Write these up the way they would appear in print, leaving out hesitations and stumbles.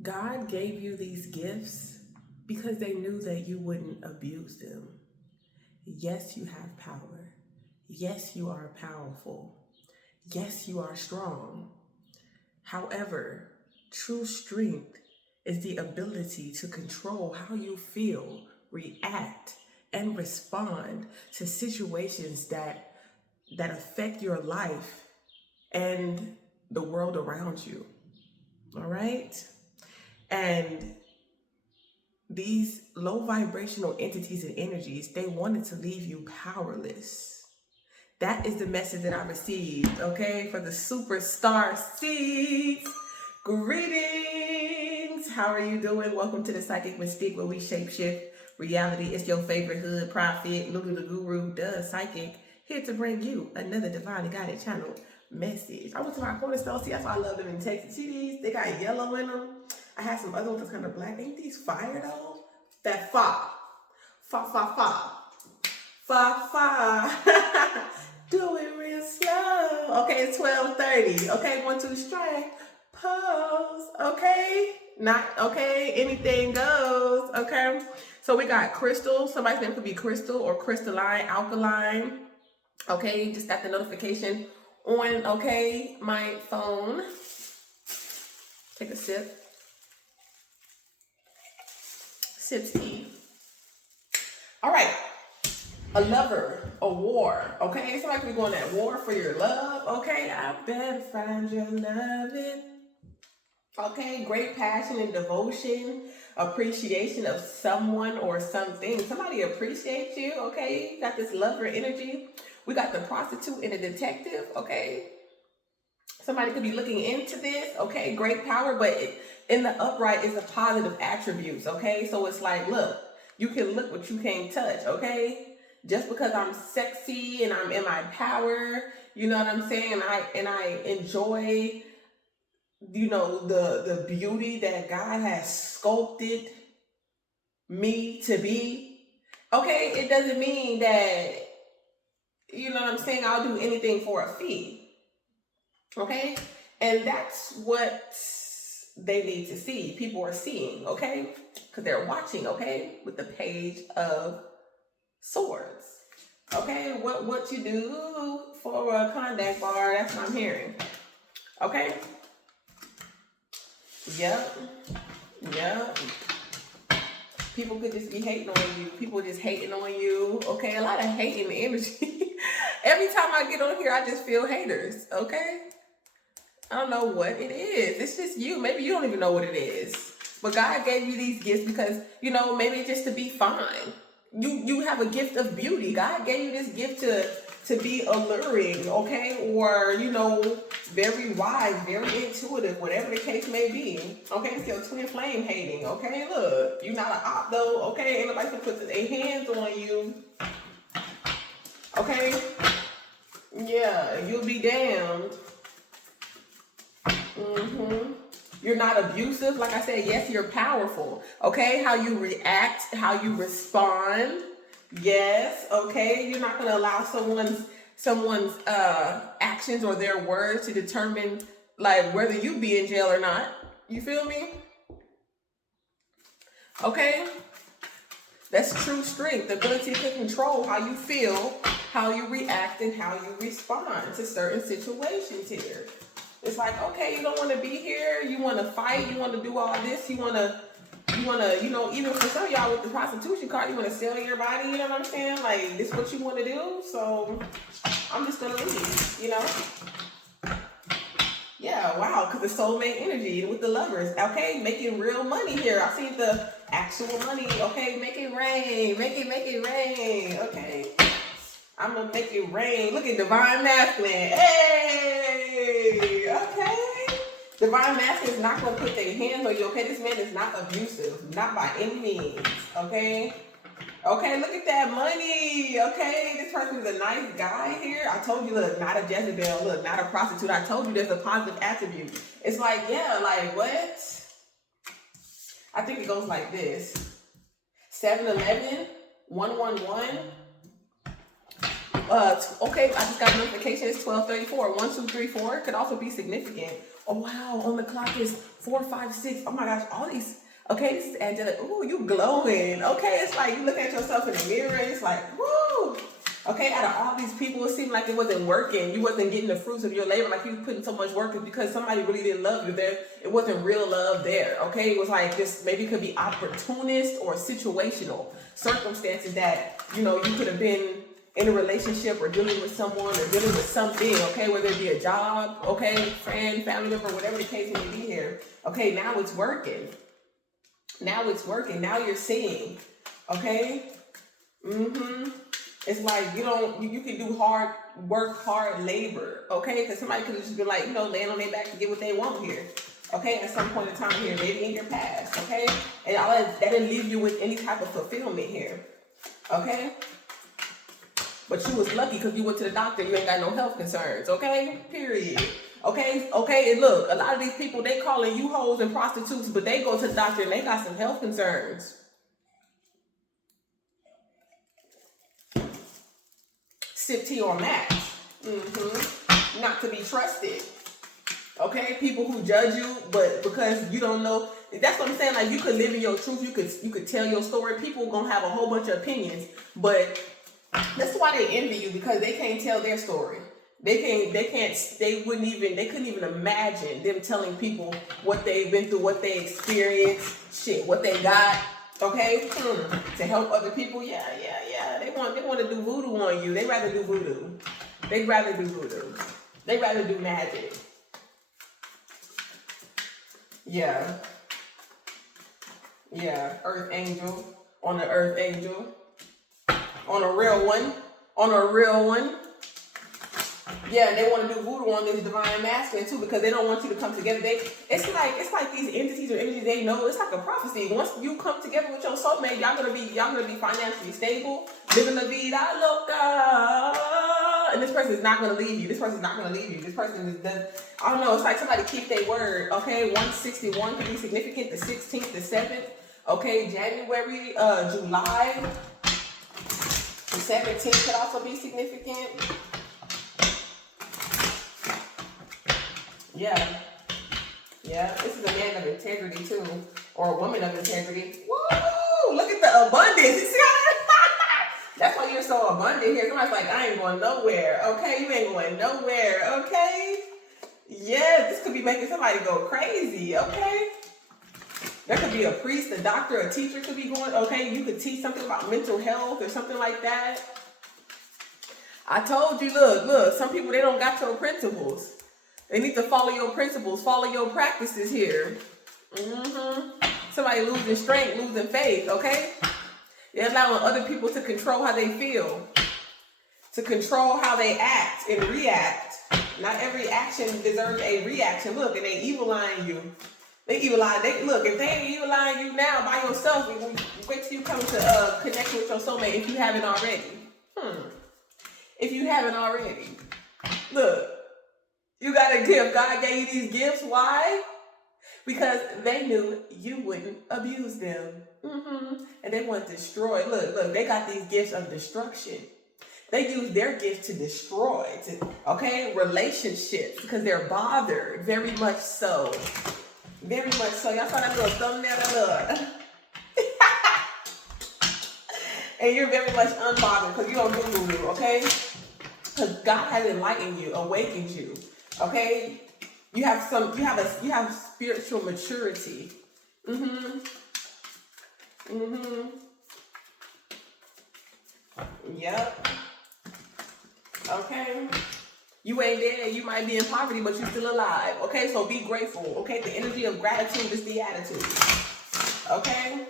God gave you these gifts because they knew that you wouldn't abuse them. Yes, you have power. Yes, you are powerful. Yes, you are strong. However, true strength is the ability to control how you feel, react, and respond to situations that affect your life and the world around you. All right? And these low vibrational entities and energies, they wanted to leave you powerless. That is the message that I received, okay, for the superstar seeds. Greetings. How are you doing? Welcome to the Psychic Mystique, where we shapeshift reality. It's your favorite hood prophet, Lulu the Guru, the psychic, here to bring you another divinely guided channel message. I went to my cornerstone. See, that's why I love them in Texas. See these? They got yellow in them. I had some other ones that's kind of black. Ain't these fire though? That fa. Fa, fa, fa. Fa, fa. Do it real slow. Okay, it's 12:30. Okay, 1, 2 strike. Pose. Okay. Not okay. Anything goes. Okay. So we got crystal. Somebody's name could be crystal or crystalline, alkaline. Okay, just got the notification on, okay, my phone. Take a sip. Sips tea. All right. A lover, a war, okay? Somebody could be going at war for your love, okay? I better find your loving. Okay, great passion and devotion, appreciation of someone or something. Somebody appreciates you, okay? You got this lover energy. We got the prostitute and the detective, okay? Somebody could be looking into this, okay? Great power, but in the upright is the positive attributes, okay? So it's like, look, you can look what you can't touch, okay? Just because I'm sexy and I'm in my power, you know what I'm saying? And I enjoy, you know, the beauty that God has sculpted me to be. Okay, it doesn't mean that, you know what I'm saying, I'll do anything for a fee. Okay? And that's what they need to see. People are seeing, okay? Because they're watching, okay? With the Page of Swords. Okay, what you do for a contact bar, that's what I'm hearing. Okay? Yep. People could just be hating on you. People just hating on you. Okay, a lot of hating energy. Every time I get on here, I just feel haters. Okay? I don't know what it is. It's just you. Maybe you don't even know what it is. But God gave you these gifts because, you know, maybe just to be fine. You have a gift of beauty. God gave you this gift to be alluring, okay? Or, you know, very wise, very intuitive, whatever the case may be. Okay, it's your twin flame hating, okay? Look, you're not an op though, okay? Ain't nobody can put their hands on you. Okay? Yeah, you'll be damned. You're not abusive. Like I said, yes, you're powerful. Okay, how you react, how you respond. Yes, okay. You're not gonna allow someone's actions or their words to determine like whether you be in jail or not. You feel me? Okay. That's true strength, the ability to control how you feel, how you react, and how you respond to certain situations here. It's like, okay, you don't want to be here. You want to fight. You want to do all this. You want to, you know, even for some of y'all with the prostitution card, you want to sell your body. You know what I'm saying? Like, this is what you want to do. So I'm just going to leave, you know? Yeah, wow, because the soulmate energy with the lovers. Okay, making real money here. I see the actual money. Okay, make it rain. Make it rain. Okay. I'm going to make it rain. Look at Divine Masculine. Hey! Okay. Divine Masculine is not going to put their hands on you, okay? This man is not abusive. Not by any means, okay? Okay, look at that money, okay? This person is a nice guy here. I told you, look, not a Jezebel. Look, not a prostitute. I told you there's a positive attribute. It's like, yeah, like, what? I think it goes like this. 7-Eleven, 111. Okay, I just got a notification. It's 12:34. 1, 2, 3, 4 could also be significant. Oh wow, on the clock is 4:56. Oh my gosh, all these. Okay, this is angelic. Ooh, you glowing. Okay, it's like you look at yourself in the mirror and it's like, woo. Okay, out of all these people, it seemed like it wasn't working. You wasn't getting the fruits of your labor, like you was putting so much work in because somebody really didn't love you there. It wasn't real love there. Okay, it was like this. Maybe it could be opportunist or situational circumstances that you could have been in a relationship or dealing with someone or dealing with something, okay, whether it be a job, okay, friend, family member, whatever the case may be here. Okay, now it's working. Now it's working. Now you're seeing, okay? It's like you can do hard work, hard labor, okay? Because somebody could have just been like, laying on their back to get what they want here, okay? At some point in time here, maybe in your past, okay? And all that didn't leave you with any type of fulfillment here, okay? But you was lucky because you went to the doctor. You ain't got no health concerns, okay? Period. Okay. And look, a lot of these people, they calling you hoes and prostitutes, but they go to the doctor and they got some health concerns. Sip tea on that. Not to be trusted. Okay, people who judge you, but because you don't know, that's what I'm saying. Like you could live in your truth. You could tell your story. People gonna have a whole bunch of opinions, but that's why they envy you, because they can't tell their story. They couldn't even imagine them telling people what they've been through, what they experienced, what they got, okay? To help other people. Yeah. They want to do voodoo on you. They'd rather do voodoo. They'd rather do magic. Yeah. Earth angel. On the earth angel. On a real one. Yeah, they want to do voodoo on this divine masculine too, because they don't want you to come together. It's like these entities or energies, they know. It's like a prophecy. Once you come together with your soulmate, y'all gonna be financially stable, living la vida loca. And this person is not gonna leave you. This person is done. I don't know. It's like somebody keep their word. Okay, 161 could be significant. The 16th, the 7th. Okay, January, July. The 17th could also be significant. Yeah. This is a man of integrity too, or a woman of integrity. Woo! Look at the abundance. You see how that's why you're so abundant here. Somebody's like, I ain't going nowhere. Okay, you ain't going nowhere. Okay. Yeah, this could be making somebody go crazy. Okay. There could be a priest, a doctor, a teacher could be going. Okay, you could teach something about mental health or something like that. I told you, look, some people, they don't got your principles. They need to follow your principles, follow your practices here. Somebody losing strength, losing faith, okay? They're allowing other people to control how they feel, to control how they act and react. Not every action deserves a reaction. Look, and they evil eyeing you. They evil eye. If they ain't evil eyeing you now by yourself, wait till you come to connect with your soulmate if you haven't already. If you haven't already. Look, you got a gift. God gave you these gifts. Why? Because they knew you wouldn't abuse them. And they want to destroy. Look, they got these gifts of destruction. They use their gift to destroy, relationships, because they're bothered. Very much so. Very much so. Y'all saw that little thumbnail? And you're very much unbothered because you don't do voodoo, okay? Because God has enlightened you, awakened you, okay? You have spiritual maturity. Yep. Okay. You ain't dead. You might be in poverty, but you're still alive. Okay, so be grateful. Okay, the energy of gratitude is the attitude. Okay.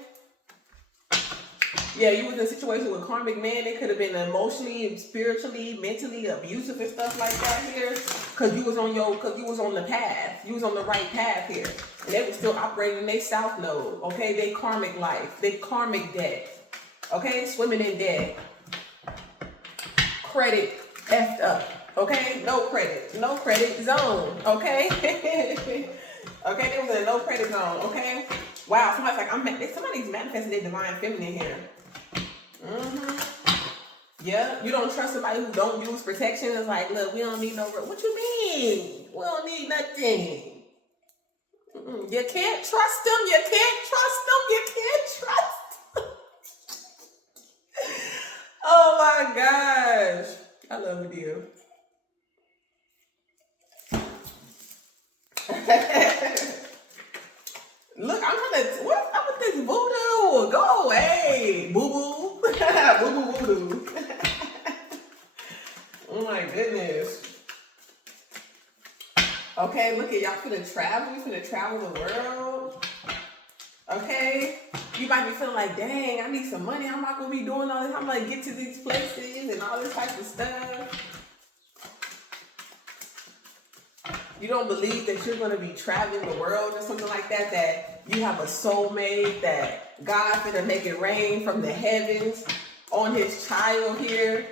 Yeah, you was in a situation with karmic man. They could have been emotionally, spiritually, mentally abusive and stuff like that here. Cause you was on the path. You was on the right path here. And they were still operating in their south node. Okay, they karmic life. They karmic debt. Okay, swimming in debt. Credit effed up. Okay, no credit zone. Okay. Okay, they was in a no credit zone. Okay. Wow, somebody's manifesting their divine feminine here. Yeah, you don't trust somebody who don't use protection. It's like, look, we don't need no. What you mean? We don't need nothing. You can't trust them. You can't trust them. You can't trust them. Oh my gosh. I love you. Look, I'm trying to, what's up with this voodoo? Go away, boo-boo. Boo-boo voodoo. Oh my goodness. Okay, look at y'all finna travel. You finna travel the world. Okay? You might be feeling like, dang, I need some money. How am I gonna be doing all this? I'm gonna get to these places and all this type of stuff. You don't believe that you're going to be traveling the world or something like that, that you have a soulmate, that God finna make it rain from the heavens on his child here,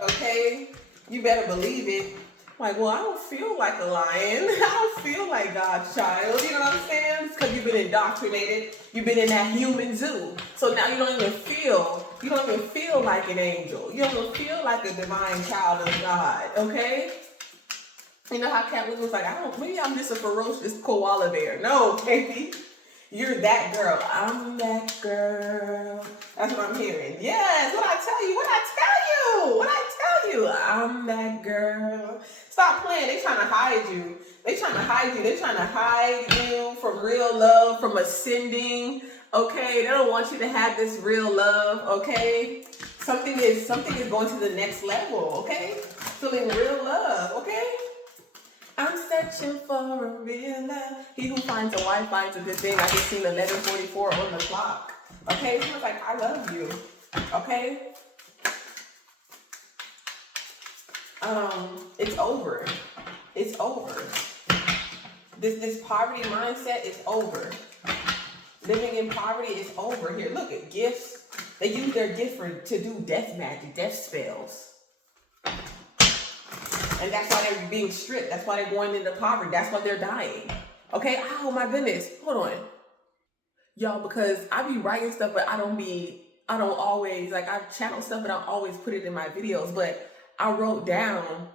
okay? You better believe it. Like, well, I don't feel like a lion. I don't feel like God's child. You know what I'm saying? It's because you've been indoctrinated. You've been in that human zoo. So now you don't even feel like an angel. You don't even feel like a divine child of God, okay? You know how Cat was like, maybe I'm just a ferocious koala bear. No, baby. You're that girl. I'm that girl. That's what I'm hearing. Yes, what I tell you. I'm that girl. Stop playing. They trying to hide you. They trying to hide you from real love, from ascending. Okay, they don't want you to have this real love. Okay, something is going to the next level. Okay, feeling real love. Okay. I'm searching for a real love. He who finds a wife finds a good thing. I just seen 11:44 on the clock. Okay, he was like, I love you. Okay. It's over. It's over. This poverty mindset is over. Living in poverty is over here. Look at gifts. They use their gift to do death magic, death spells. And that's why they're being stripped. That's why they're going into poverty. That's why they're dying. Okay? Oh my goodness. Hold on. Y'all, because I be writing stuff, but I don't always, like I channel stuff, but I don't always put it in my videos. But I wrote down,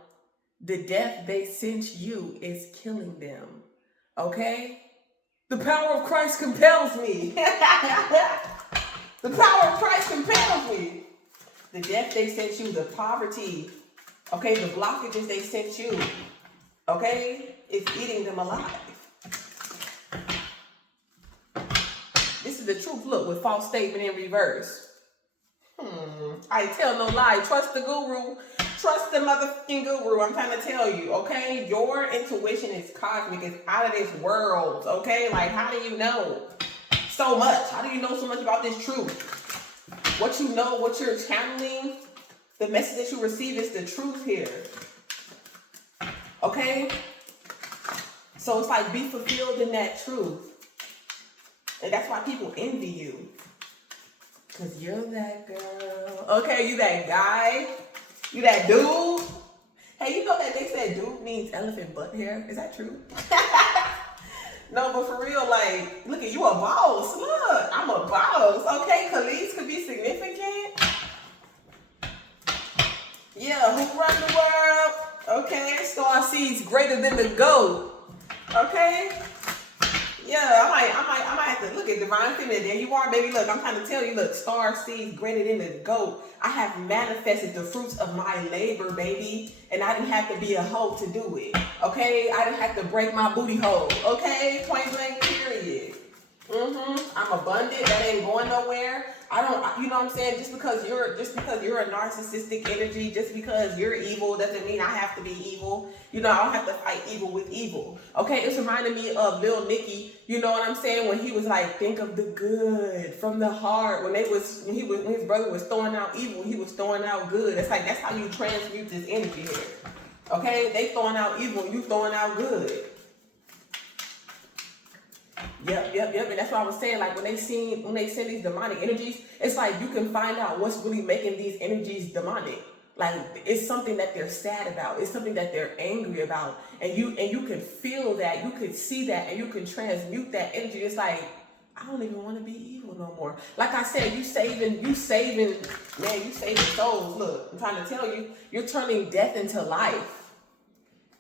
the death they sent you is killing them. Okay? The power of Christ compels me. The power of Christ compels me. The death they sent you, the poverty, okay, the blockages they sent you, okay, it's eating them alive. This is the truth. Look, with false statement in reverse. I tell no lie. Trust the guru. Trust the motherfucking guru. I'm trying to tell you, okay? Your intuition is cosmic. It's out of this world, okay? Like, how do you know so much? How do you know so much about this truth? What you know, what you're channeling, the message that you receive is the truth here. Okay? So it's like, be fulfilled in that truth. And that's why people envy you. Because you're that girl. Okay, you that guy. You that dude. Hey, you know that they said dude means elephant butt hair? Is that true? No, but for real, like, look at you, a boss. Look, I'm a boss. Okay, colleagues could be significant. Yeah, who run the world? Okay, star seeds greater than the goat. Okay? Yeah, I might have to look at divine feminine. There you are, baby. Look, I'm trying to tell you, look, star seeds greater than the goat. I have manifested the fruits of my labor, baby. And I didn't have to be a hoe to do it. Okay? I didn't have to break my booty hole. Okay? Point blank, period. I'm abundant. That ain't going nowhere. You know what I'm saying? Just because you're a narcissistic energy, just because you're evil doesn't mean I have to be evil. You know, I don't have to fight evil with evil. Okay, it's reminding me of Lil Nicky, you know what I'm saying? When he was like, think of the good from the heart. When his brother was throwing out evil, he was throwing out good. It's like, that's how you transmute this energy here. Okay, they throwing out evil, you throwing out good. Yep. And that's what I was saying. Like when they send these demonic energies, it's like you can find out what's really making these energies demonic. Like it's something that they're sad about. It's something that they're angry about. And you can feel that, you can see that, and you can transmute that energy. It's like, I don't even want to be evil no more. Like I said, you saving souls. Look, I'm trying to tell you, you're turning death into life.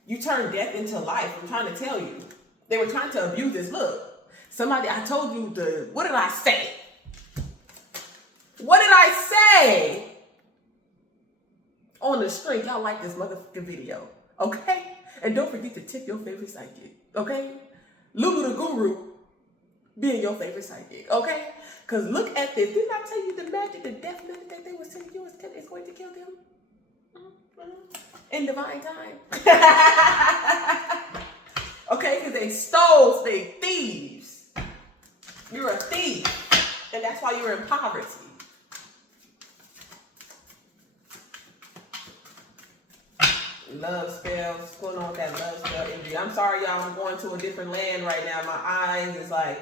You turn death into life. I'm trying to tell you. They were trying to abuse this. Look, somebody, I told you what did I say? What did I say? On the string, y'all like this motherfucking video, okay? And don't forget to tip your favorite psychic, okay? Lulu the Guru being your favorite psychic, okay? Because look at this. Didn't I tell you the magic, the death magic that they was telling you is going to kill them? In divine time. Okay, because they stole, they thieves. You're a thief. And that's why you're in poverty. Love spells. What's going on with that love spell energy? I'm sorry, y'all. I'm going to a different land right now. My eyes is like...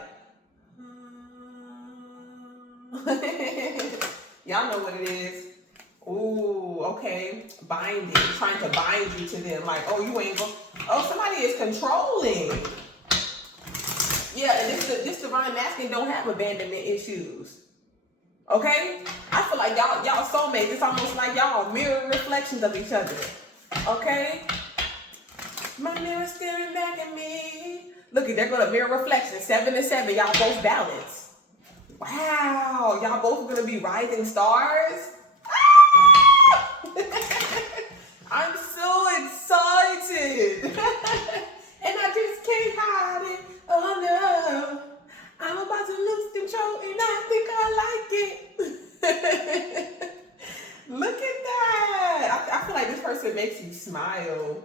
Y'all know what it is. Ooh, okay. Binding. Trying to bind you to them. Like, oh, you ain't going... Oh, somebody is controlling. Yeah, and this divine masculine don't have abandonment issues. Okay? I feel like y'all soulmates. It's almost like y'all mirror reflections of each other. Okay? My mirror staring back at me. Look, there go the mirror reflection. 7 and 7. Y'all both balance. Wow. Y'all both are going to be rising stars. Ah! I'm so excited. And I just can't hide it. Oh no. I'm about to lose control and I think I like it. Look at that. I feel like this person makes you smile.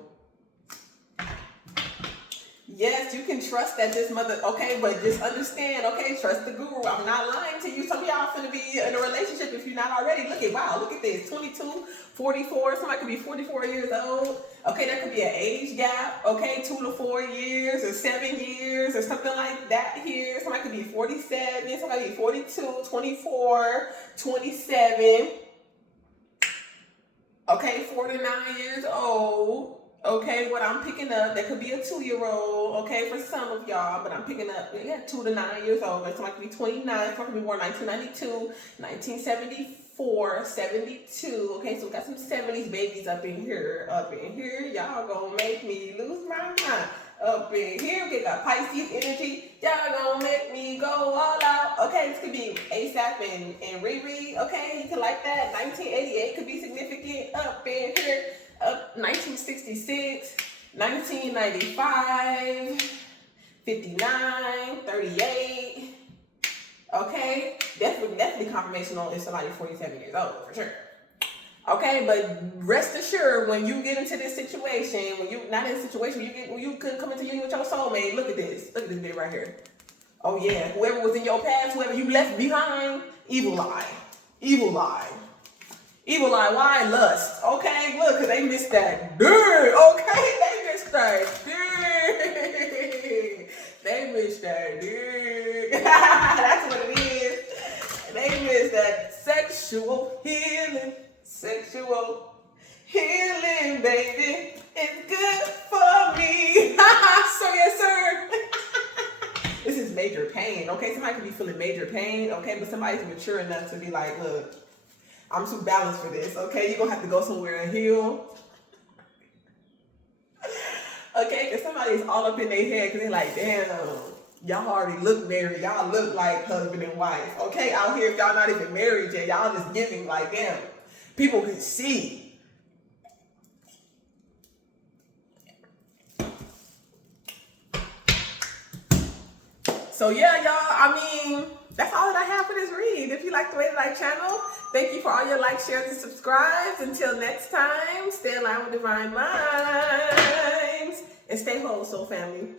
Yes, you can trust that this mother, okay, but just understand, okay, trust the guru. I'm not lying to you. Some of y'all finna be in a relationship if you're not already. Look at this, 22, 44, somebody could be 44 years old. Okay, there could be an age gap, okay, 2 to 4 years or 7 years or something like that here. Somebody could be 47, somebody could be 42, 24, 27. Okay, 49 years old. Okay, what I'm picking up, that could be a 2-year-old, okay, for some of y'all, but I'm picking up, 2 to 9 years old. Somebody could be 29, somebody could be born 1992, 1974, 72, okay, so we got some 70s babies up in here, y'all gonna make me lose my mind. Up in here, we got Pisces energy, y'all gonna make me go all out. Okay, this could be ASAP and Riri, okay, you can like that. 1988 could be significant up in here. 1966, 1995, 59, 38. Okay, definitely confirmation on if somebody 47 years old for sure. Okay, but rest assured, when you get into this situation, when you could come into union with your soulmate, look at this bit right here. Oh yeah, whoever was in your past, whoever you left behind, evil eye. Evil eye, why? Lust. Okay, look, because they missed that dirt. Okay, they missed that dirt. They missed that dirt. That's what it is. They missed that sexual healing. Sexual healing, baby. It's good for me. So yes, sir. This is major pain. Okay, somebody could be feeling major pain. Okay, but somebody's mature enough to be like, look, I'm too balanced for this, okay? You're going to have to go somewhere and heal. Okay, because somebody's all up in their head because they're like, damn, y'all already look married. Y'all look like husband and wife. Okay, out here, if y'all not even married yet, y'all just giving like, damn, people can see. So yeah, y'all, I mean, that's all that I have for this read. If you like the way that I channel, thank you for all your likes, shares, and subscribes. Until next time, stay aligned with divine minds and stay whole, soul family.